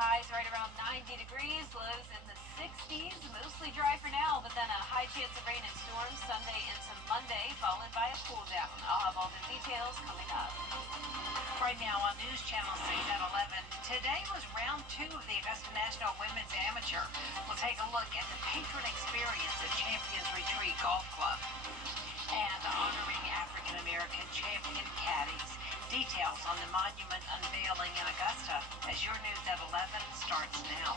highs right around 90 degrees, lows in the 60s. Mostly dry for now, but then a high chance of rain and storms Sunday into Monday, followed by a cool down. I'll have all the details coming up. Right now on News Channel 6 at 11, today was round 2 of the Augusta National Women's Amateur. We'll take a look at the patron experience at Champions Retreat Golf Club and honoring African American champion caddies. Details on the monument unveiling in Augusta as your news at 11 starts now.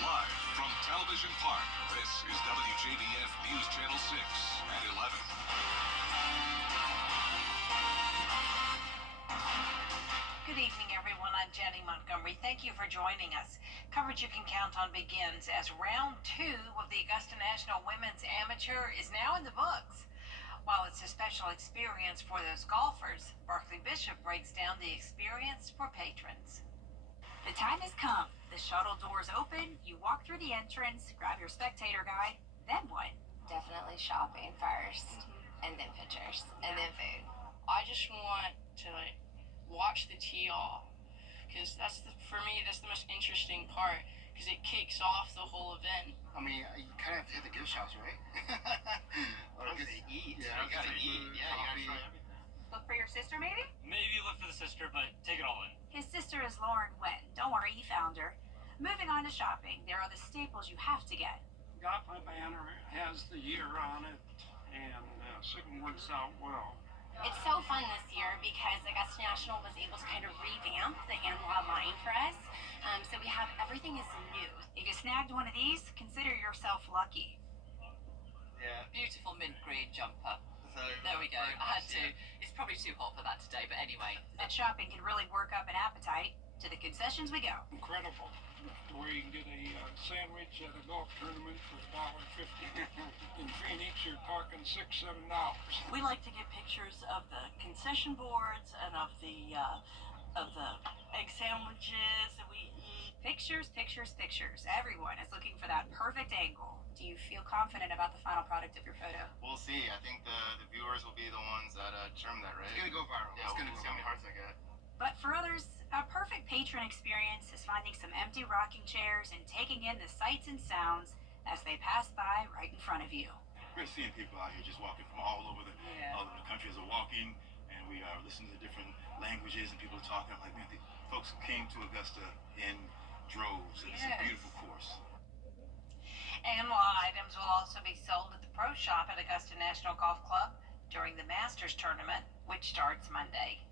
Live from Television Park, this is WJBF News Channel 6 at 11. Good evening, everyone. I'm Jenny Montgomery. Thank you for joining us. Coverage you can count on begins as round 2 of the Augusta National Women's Amateur is now in the books. While it's a special experience for those golfers, Berkeley Bishop breaks down the experience for patrons. The time has come. The shuttle doors open, you walk through the entrance, grab your spectator guide, then what? Definitely shopping first, and then pictures, and then food. I just want to watch the tee off, because for me that's the most interesting part, because it kicks off the whole event. I mean, you kind of have to hit the gift shops, right? Or to eat. Yeah, you gotta eat. Yeah, you gotta try everything. Look for your sister, maybe? Maybe look for the sister, but take it all in. His sister is Lauren Wynn. Don't worry, he found her. Moving on to shopping, there are the staples you have to get. Got my banner, has the year on it, and it works out well. It's so fun this year because Augusta National was able to kind of revamp the analog line for us. So we have everything is new. If you snagged one of these, consider yourself lucky. Yeah. Beautiful mint green jumper. There we go. I had to. It's probably too hot for that today, but anyway. That shopping can really work up an appetite. To the concessions we go. Incredible. Where you can get a sandwich at a golf tournament for $1.50. In Phoenix, you're talking $6-7. We like to get pictures of the concession boards and of the egg sandwiches that we eat. Pictures, pictures, pictures. Everyone is looking for that perfect angle. Do you feel confident about the final product of your photo? We'll see. I think the viewers will be the ones that determine that, right? It's gonna go viral. Yeah, we're gonna see how many hearts I get. But for others, a perfect patron experience is finding some empty rocking chairs and taking in the sights and sounds as they pass by right in front of you. We're seeing people out here just walking from all over the country as they're walking, and we are listening to different languages and people talking. I'm like, man, the folks came to Augusta in droves, and it's a beautiful course. And while items will also be sold at the Pro Shop at Augusta National Golf Club during the Masters Tournament, which starts Monday.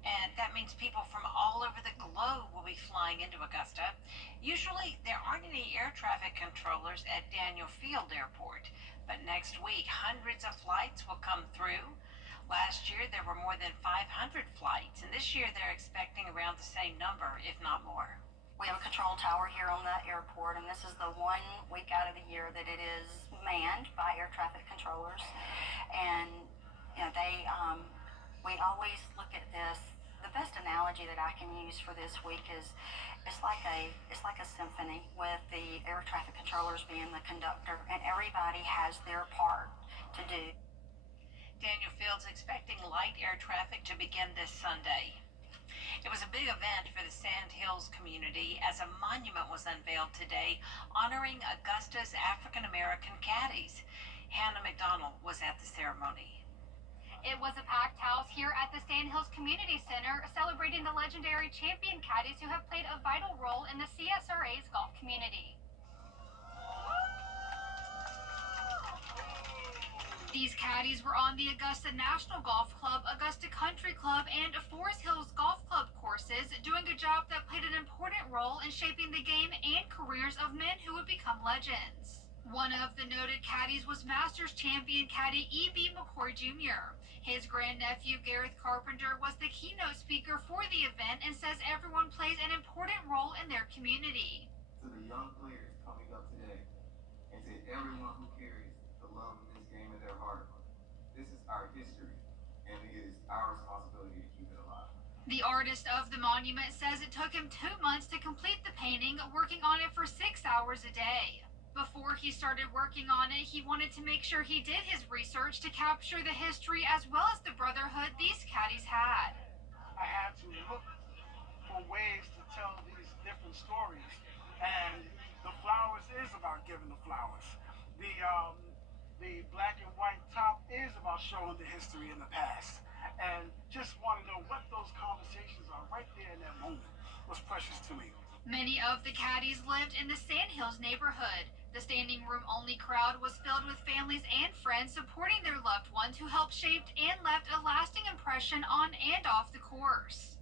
And that means people from all over the globe will be flying into Augusta. Usually, there aren't any air traffic controllers at Daniel Field Airport, but next week, hundreds of flights will come through. Last year, there were more than 500 flights, and this year they're expecting around the same number, if not more. We have a control tower here on the airport, and this is the 1 week out of the year that it is manned by air traffic controllers. And you know, we always look at this. The best analogy that I can use for this week is it's like a symphony with the air traffic controllers being the conductor, and everybody has their part to do. Daniel Field's expecting light air traffic to begin this Sunday. It was a big event for the Sand Hills community as a monument was unveiled today honoring Augusta's African American caddies. Hannah McDonald was at the ceremony. It was a packed house here at the Sand Hills Community Center celebrating the legendary champion caddies who have played a vital role in the CSRA's golf community. These caddies were on the Augusta National Golf Club, Augusta Country Club, and Forest Hills Golf Club courses, doing a job that played an important role in shaping the game and careers of men who would become legends. One of the noted caddies was Masters champion caddy E.B. McCoy Jr. His grandnephew, Gareth Carpenter, was the keynote speaker for the event and says everyone plays an important role in their community. To the young players coming up today, and to everyone who carries the love of this game in their heart, this is our history, and it is our responsibility to keep it alive. The artist of the monument says it took him 2 months to complete the painting, working on it for 6 hours a day. Before he started working on it, he wanted to make sure he did his research to capture the history as well as the brotherhood these caddies had. I had to look for ways to tell these different stories. And the flowers is about giving the flowers. The black and white top is about showing the history in the past. And just want to know what those conversations are right there in that moment was precious to me. Many of the caddies lived in the Sandhills neighborhood. The standing room only crowd was filled with families and friends supporting their loved ones who helped shape and left a lasting impression on and off the course.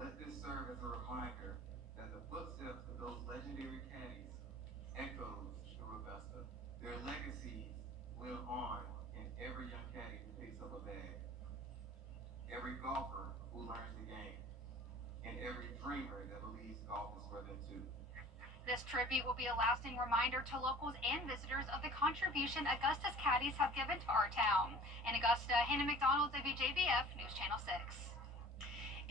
Let this serve as a reminder that the footsteps of those legendary caddies echoes through Augusta. Their legacies live on in every young caddy who picks up a bag, every golfer who learns the game, and every dreamer that believes golf is for them too. This tribute will be a lasting reminder to locals and visitors of the contribution Augusta's caddies have given to our town. In Augusta, Hannah McDonald, WJBF News Channel 6.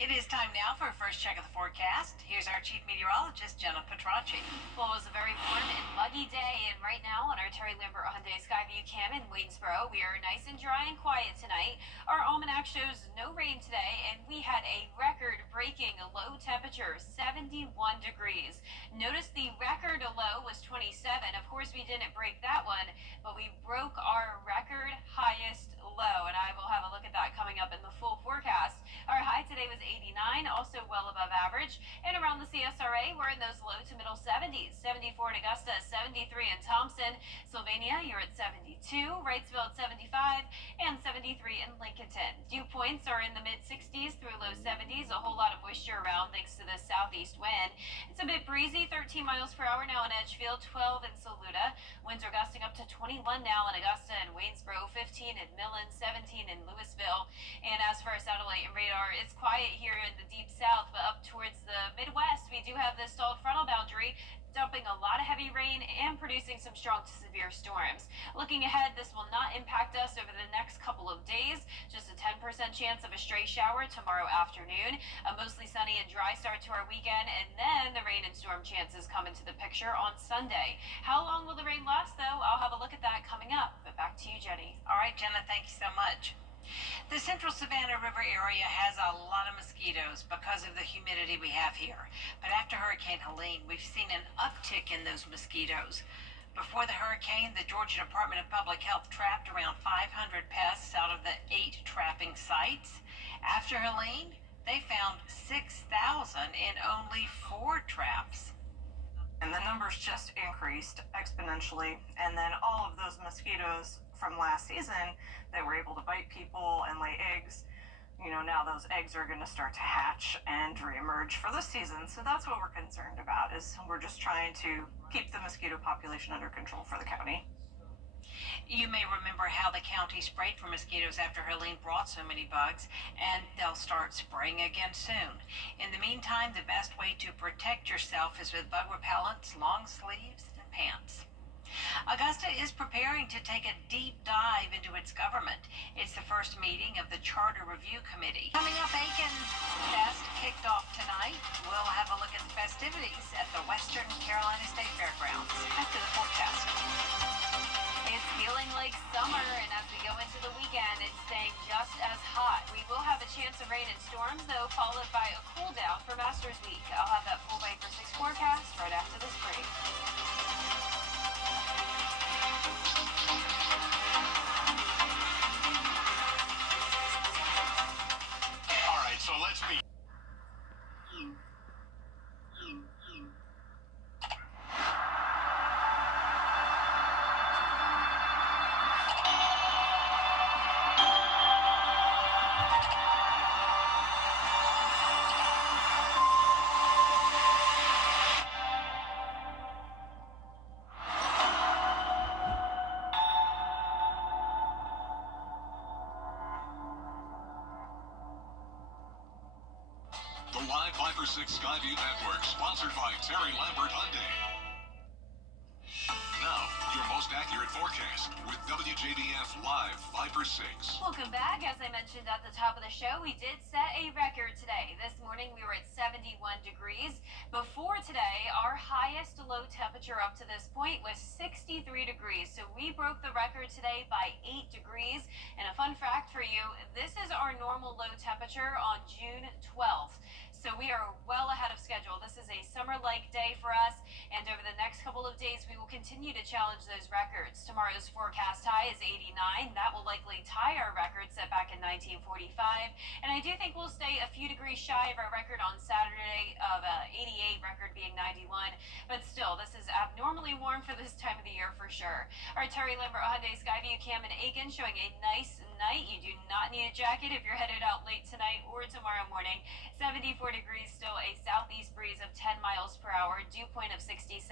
It is time now for a first check of the forecast. Here's our chief meteorologist, Jenna Petracci. Well, it was a very warm and muggy day, and right now on our Terry Lambert Hyundai Skyview Cam in Waynesboro, we are nice and dry and quiet tonight. Our almanac shows no rain today, and we had a record-breaking low temperature, 71 degrees. Notice the record low was 27. Of course, we didn't break that one, but we broke our record highest low, and I will have a look at that coming up in the full forecast. Our high today was 89, also well above average. And around the CSRA, we're in those low to middle 70s. 74 in Augusta, 73 in Thompson. Sylvania, you're at 72. Wrightsville at 75, and 73 in Lincolnton. Dew points are in the mid-60s through low 70s. A whole lot of moisture around thanks to the southeast wind. It's a bit breezy, 13 miles per hour now in Edgefield, 12 in Saluda. Winds are gusting up to 21 now in Augusta and Waynesboro, 15 in Millen, 17 in Louisville. And as for our satellite and radar, it's quiet here in the deep south, but up towards the Midwest, we do have this stalled frontal boundary dumping a lot of heavy rain and producing some strong to severe storms. Looking ahead, this will not impact us over the next couple of days. Just a 10% chance of a stray shower tomorrow afternoon. A mostly sunny and dry start to our weekend, and then the rain and storm chances come into the picture on Sunday. How long will the rain last, though? I'll have a look at that coming up. But back to you, Jenny. All right, Jenna, thank you so much. The central Savannah River area has a lot of mosquitoes because of the humidity we have here. But after Hurricane Helene, we've seen an uptick in those mosquitoes. Before the hurricane, the Georgia Department of Public Health trapped around 500 pests out of the 8 trapping sites. After Helene, they found 6,000 in only 4 traps. And the numbers just increased exponentially. And then all of those mosquitoes from last season that were able to bite people and lay eggs, now those eggs are going to start to hatch and reemerge for this season. So that's what we're concerned about, is we're just trying to keep the mosquito population under control for the county. You may remember how the county sprayed for mosquitoes after Helene brought so many bugs, and they'll start spraying again soon. In the meantime, the best way to protect yourself is with bug repellents, long sleeves, and pants. Augusta is preparing to take a deep dive into its government. It's the first meeting of the Charter Review Committee. Coming up, Aiken Fest kicked off tonight. We'll have a look at the festivities at the Western Carolina State Fairgrounds after the forecast. It's feeling like summer, and as we go into the weekend, it's staying just as hot. We will have a chance of rain and storms, though, followed by a cool down for Masters Week. I'll have that full Viper 6 forecast right after this break. All right, so let's be. The live Viper 6 Skyview Network, sponsored by Terry Lambert Hyundai. Now, your most accurate forecast with WJBF Live Viper 6. Welcome back. As I mentioned at the top of the show, we did set a record today. This morning we were at 71 degrees. Before today, our highest low temperature up to this point was 63 degrees. So we broke the record today by 8 degrees. And a fun fact for you, this is our normal low temperature on June 12th. So we are well ahead of schedule. This is a summer-like day for us, and over the next couple of days, we will continue to challenge those records. Tomorrow's forecast high is 89. That will likely tie our record set back in 1945, and I do think we'll stay a few degrees shy of our record on Saturday of 88, record being 91, but still, this is abnormally warm for this time of the year for sure. Our Terry Lambert Hyundai Skyview Cam in Aiken showing a nice night. You do not need a jacket if you're headed out late tonight or tomorrow morning. 74 degrees, still a southeast breeze of 10 miles per hour, dew point of 67.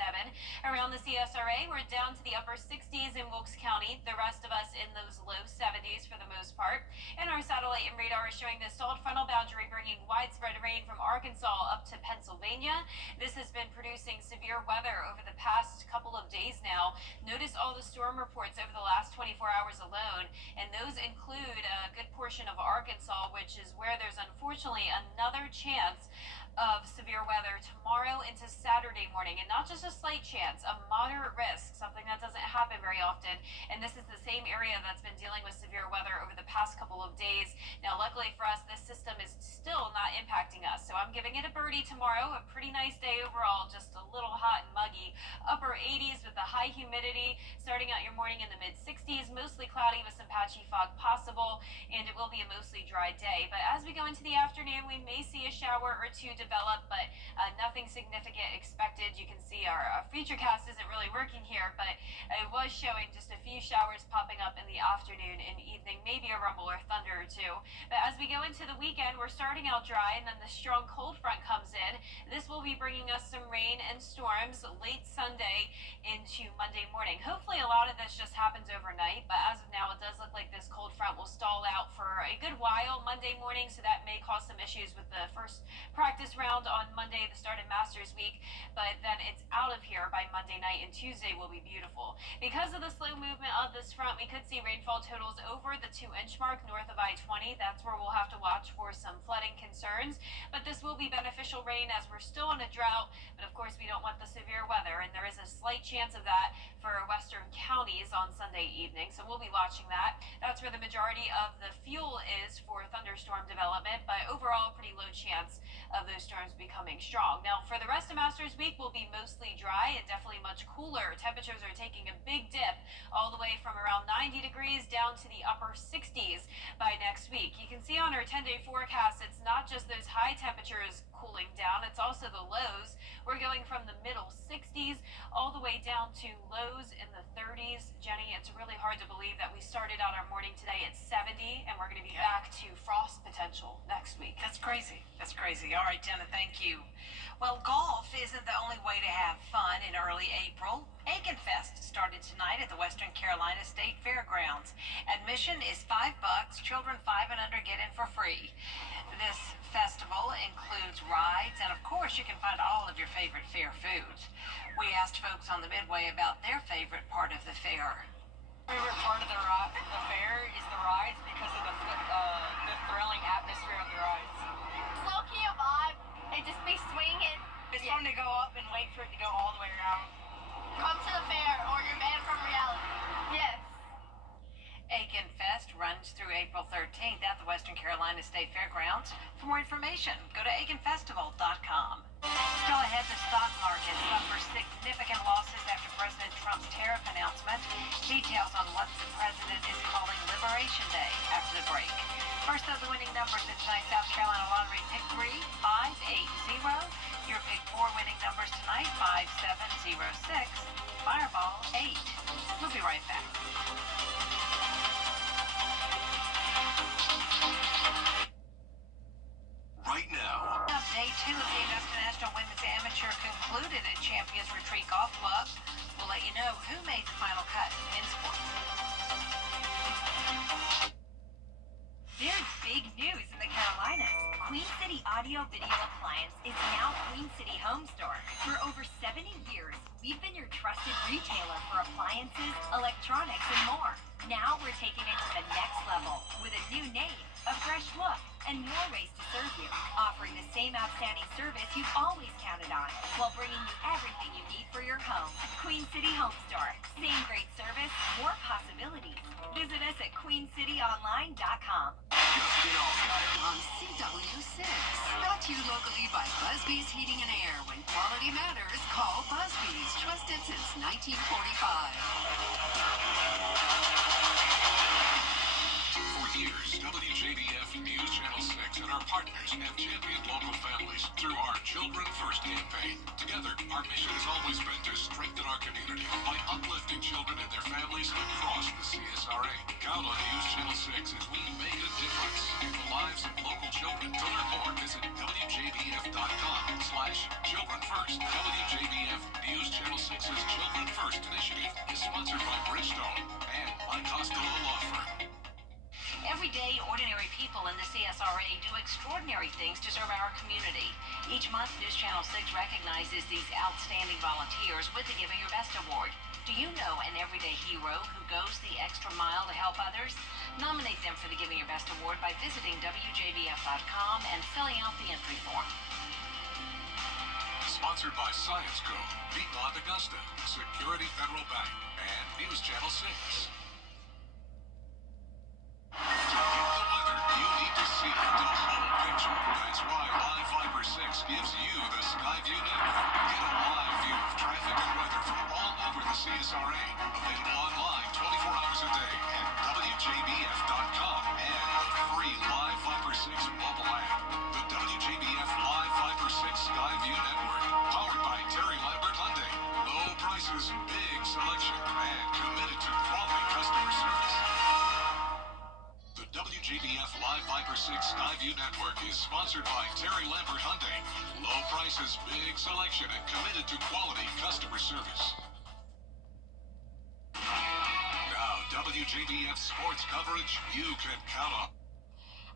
Around the CSRA, we're down to the upper 60s in Wilkes County. The rest of us in those low 70s for the most part. And our satellite and radar is showing the stalled frontal boundary bringing widespread rain from Arkansas up to Pennsylvania. This has been producing severe weather over the past couple of days now. Notice all the storm reports over the last 24 hours alone, and those include a good portion of Arkansas, which is where there's unfortunately another chance of severe weather tomorrow into Saturday morning, and not just a slight chance, a moderate risk, something that doesn't happen very often. And this is the same area that's been dealing with severe weather over the past couple of days. Now, luckily for us, this system is still not impacting us, so I'm giving it a birdie tomorrow. A pretty nice day overall, just a little hot and muggy. Upper 80s with the high humidity, starting out your morning in the mid 60s, mostly cloudy with some patchy fog possible, and it will be a mostly dry day. But as we go into the afternoon, we may see a shower or two develop, but nothing significant expected. You can see our futurecast isn't really working here, but it was showing just a few showers popping up in the afternoon and evening, maybe a rumble or thunder or two. But as we go into the weekend, we're starting out dry, and then the strong cold front comes in. This will be bringing us some rain and storms late Sunday into Monday morning. Hopefully a lot of this just happens overnight, but as of now, it does look like this cold front will stall out for a good while Monday morning, so that may cause some issues with the first practice round on Monday, the start of Masters Week, but then it's out of here by Monday night, and Tuesday will be beautiful. Because of the slow movement of this front, we could see rainfall totals over the 2-inch mark north of I-20. That's where we'll have to watch for some flooding concerns, but this will be beneficial rain as we're still in a drought, but of course we don't want the severe weather, and there is a slight chance of that for western counties on Sunday evening, so we'll be watching that. That's where the majority of the fuel is for thunderstorm development, but overall pretty low chance of those storms becoming strong. Now, for the rest of Masters Week, will be mostly dry and definitely much cooler. Temperatures are taking a big dip all the way from around 90 degrees down to the upper 60s by next week. You can see on our 10-day forecast, it's not just those high temperatures cooling down, it's also the lows. We're going from the middle 60s all the way down to lows in the 30s. Jenny, it's really hard to believe that we started out our morning today at 70 and we're going to be back to frost potential next week. That's crazy. That's crazy. All right, Jenna, thank you. Well, golf isn't the only way to have fun in early April. Aiken Fest started tonight at the Western Carolina State Fairgrounds. Admission is $5. Children 5 and under get in for free. This festival includes rides, and of course you can find all of your favorite fair foods. We asked folks on the Midway about their favorite part of the fair. Favorite part of the fair is the rides because of the thrilling atmosphere of the rides. It's low-key a vibe. It just be swinging. It's fun to go up and wait for it to go all the way around. Come to the fair or you're banned from reality. Yes. Aiken Fest runs through April 13th at the Western Carolina State Fairgrounds. For more information, go to aikenfestival.com. Still ahead, the stock market suffers significant losses after President Trump's tariff announcement. Details on what the president is calling Liberation Day after the break. First of the winning numbers in tonight's South Carolina Lottery Pick 3, 580. Your Pick 4 winning numbers tonight, 5706. Fireball 8. We'll be right back. Right now. Day 2 of the Augusta National Women's Amateur concluded at Champions Retreat Golf Club. We'll let you know who made the final cut in sports. There's big news in the Carolinas. Queen City Audio Video Appliance is now Queen City Home Store. For over 70 years, we've been your trusted retailer for appliances, electronics, and more. Now we're taking it to the next level with a new name, a fresh look, and more ways to serve you, offering the same outstanding service you've always counted on while bringing you everything you need for your home. Queen City Home Store. Same great service, more possibilities. Visit us at queencityonline.com. Justin Allgaier on CW6. Brought to you locally by Busby's Heating and Air. When quality matters, call Busby's. Trusted since 1945. For years, WJBF News Channel 6 and our partners have championed local families through our Children First campaign. Together, our mission has always been to strengthen our community by uplifting children and their families across the CSRA. Count on News Channel 6 as we make a difference in the lives of local children. To learn more, visit WJBF.com/Children First. WJBF News Channel 6's Children First initiative is sponsored by Bridgestone and by Costello Law Firm. Every day, ordinary people in the CSRA do extraordinary things to serve our community. Each month, News Channel 6 recognizes these outstanding volunteers with the Giving Your Best Award. Do you know an everyday hero who goes the extra mile to help others? Nominate them for the Giving Your Best Award by visiting WJBF.com and filling out the entry form. Sponsored by Science Co., Piedmont Augusta, Security Federal Bank, and News Channel 6. To get the weather, you need to see the whole picture. That's why Live Fiber 6 gives you the Skyview network. Get a live view of traffic and weather from all over the CSRA. Available online 24 hours a day at WJBF.com and the free Live Fiber 6 mobile app. The WJBF Live Fiber 6 Skyview network, powered by Terry Lambert Hyundai. Low prices, big selection, and committed to quality customer service. The WJBF Live Viper 6 Skyview Network is sponsored by Terry Lambert Hyundai. Low prices, big selection, and committed to quality customer service. Now, WJBF sports coverage you can count on.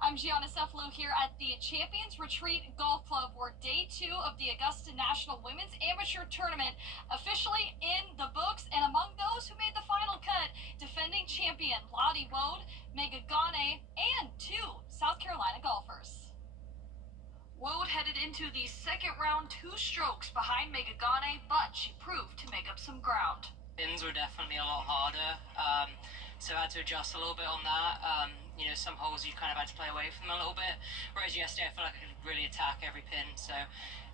I'm Gianna Cephalou here at the Champions Retreat Golf Club, where day 2 of the Augusta National Women's Amateur Tournament officially in the books. And among those who made the final cut, defending champion Lottie Wode, Megan Gane, and 2 South Carolina golfers. Wode headed into the second round 2 strokes behind Megan Gane, but she proved to make up some ground. Pins were definitely a lot harder, so I had to adjust a little bit on that. You know, some holes you kind of had to play away from them a little bit, whereas yesterday I felt like I could really attack every pin, so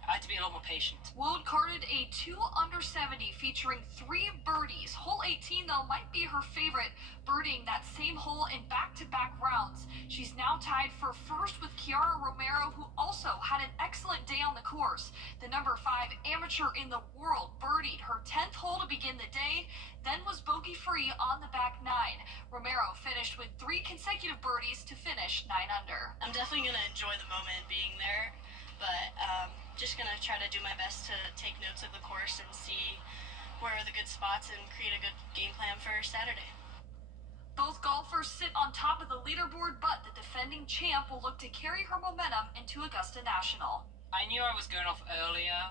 I had to be a lot more patient. Wode carded a 2 under 70 featuring 3 birdies. Hole 18, though, might be her favorite, birdieing that same hole in back-to-back rounds. She's now tied for first with Kiara Romero, who also had an excellent day on the course. The number 5 amateur in the world birdied her 10th hole to begin the day, then was bogey-free on the back 9. Romero finished with 3 consecutive birdies to finish 9 under. I'm definitely going to enjoy the moment being there, but just going to try to do my best to take notes of the course and see where are the good spots and create a good game plan for Saturday. Both golfers sit on top of the leaderboard, but the defending champ will look to carry her momentum into Augusta National. I knew I was going off earlier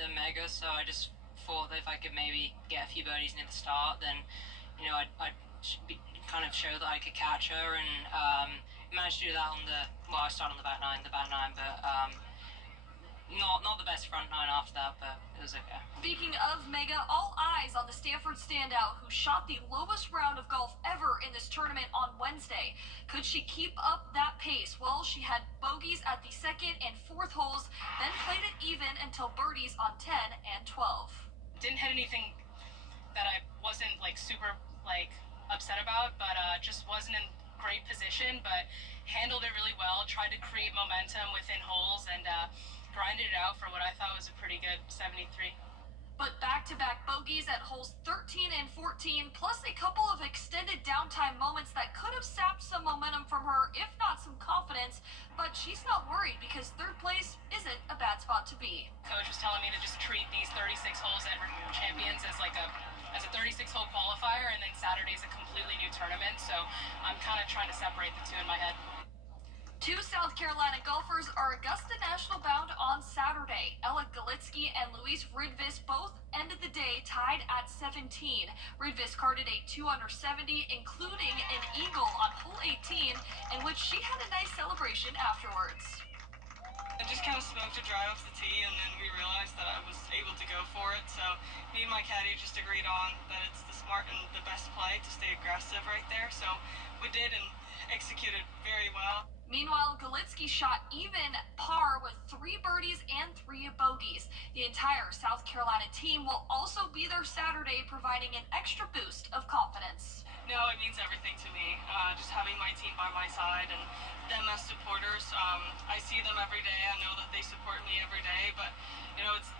than Mega, so I just thought that if I could maybe get a few birdies near the start, then, you know, I'd kind of show that I could catch her, and managed to do that on the, well, I started on the back nine, but not the best front 9 after that, but it was okay. Speaking of Mega, all eyes on the Stanford standout who shot the lowest round of golf ever in this tournament on Wednesday. Could she keep up that pace? Well, she had bogeys at the 2nd and 4th holes, then played it even until birdies on 10 and 12. Didn't hit anything that I wasn't super upset about, but just wasn't in great position, but handled it really well, tried to create momentum within holes, and grinded it out for what I thought was a pretty good 73. But back-to-back bogeys at holes 13 and 14, plus a couple of extended downtime moments that could have sapped some momentum from her, if not some confidence. But she's not worried because 3rd place isn't a bad spot to be. Coach was telling me to just treat these 36 holes at Champions as a 36-hole qualifier, and then Saturday's a completely new tournament. So I'm kind of trying to separate the two in my head. Two South Carolina golfers are Augusta National bound on Saturday. Ella Galitsky and Luis Rydvis both ended the day tied at 17. Rydvis carded a 2 under 70, including an eagle on hole 18, in which she had a nice celebration afterwards. I just kind of smoked a drive off the tee, and then we realized that I was able to go for it. So me and my caddy just agreed on that it's the smart and the best play to stay aggressive right there. So we did and executed very well. Meanwhile, Galitsky shot even par with 3 birdies and 3 bogeys. The entire South Carolina team will also be there Saturday, providing an extra boost of confidence. No, it means everything to me. Just having my team by my side and them as supporters. I see them every day. I know that they support me every day, but it's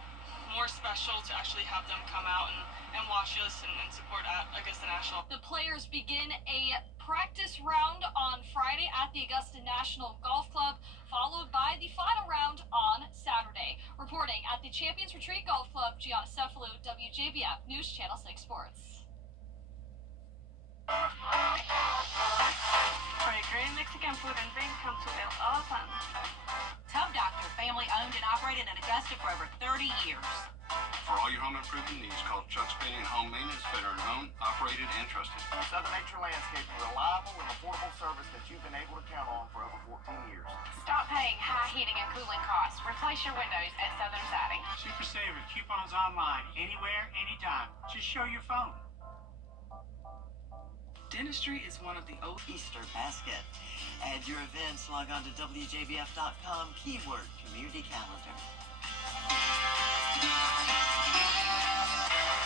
more special to actually have them come out and watch us and support Augusta National. The players begin a practice round on Friday at the Augusta National Golf Club, followed by the final round on Saturday. Reporting at the Champions Retreat Golf Club, Gianna Cephalou, WJBF News Channel 6 Sports. For a great Mexican food and drink, come to El Alpan. Tub Doctor, family owned and operated in Augusta for over 30 years. For all your home improvement needs, call Chuck's Painting and Home Maintenance, veteran-owned, operated, and trusted. Southern Nature Landscaping, reliable and affordable service that you've been able to count on for over 14 years. Stop paying high heating and cooling costs. Replace your windows at Southern Siding. Super Saver coupons online, anywhere, anytime. Just show your phone. Dentistry is one of the old Easter basket. Add your events, log on to WJBF.com, keyword community calendar.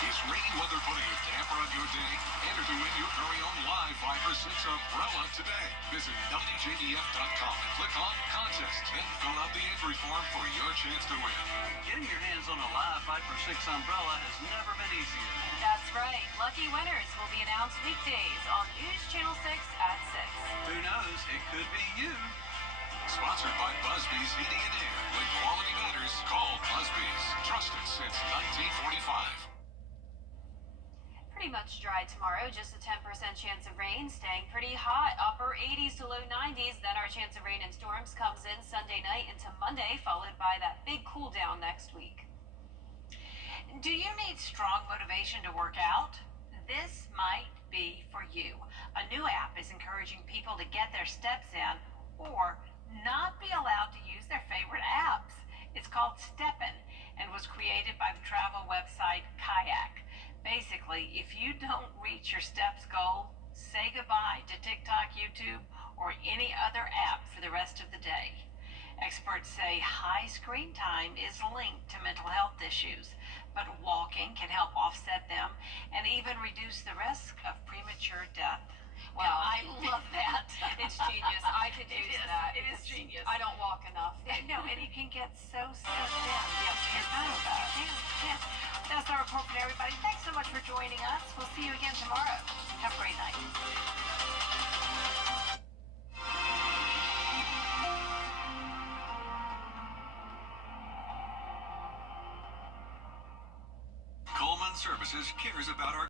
Is rainy weather putting a damper on your day? Enter to win your very own live 5 for 6 umbrella today. Visit WJBF.com and click on Contest. Then fill out the entry form for your chance to win. Getting your hands on a live 5 for 6 umbrella has never been easier. That's right. Lucky winners will be announced weekdays on News Channel 6 at 6. Who knows? It could be you. Sponsored by Busby's Heating and Air. When quality matters, call Busby's. Trusted since 1945. Pretty much dry tomorrow, just a 10% chance of rain, staying pretty hot, upper 80s to low 90s. Then our chance of rain and storms comes in Sunday night into Monday, followed by that big cool down next week. Do you need strong motivation to work out? This might be for you. A new app is encouraging people to get their steps in or not be allowed to use their favorite apps. It's called Steppin' and was created by the travel website Kayak. Basically, if you don't reach your steps goal, say goodbye to TikTok, YouTube, or any other app for the rest of the day. Experts say high screen time is linked to mental health issues, but walking can help offset them and even reduce the risk of premature death. Well, I love that. It's genius. I could use that. It is genius. I don't walk enough. No, and you can get so sucked in. Yes. That's our report for everybody. Thanks so much for joining us. We'll see you again tomorrow. Have a great night. Coleman Services cares about our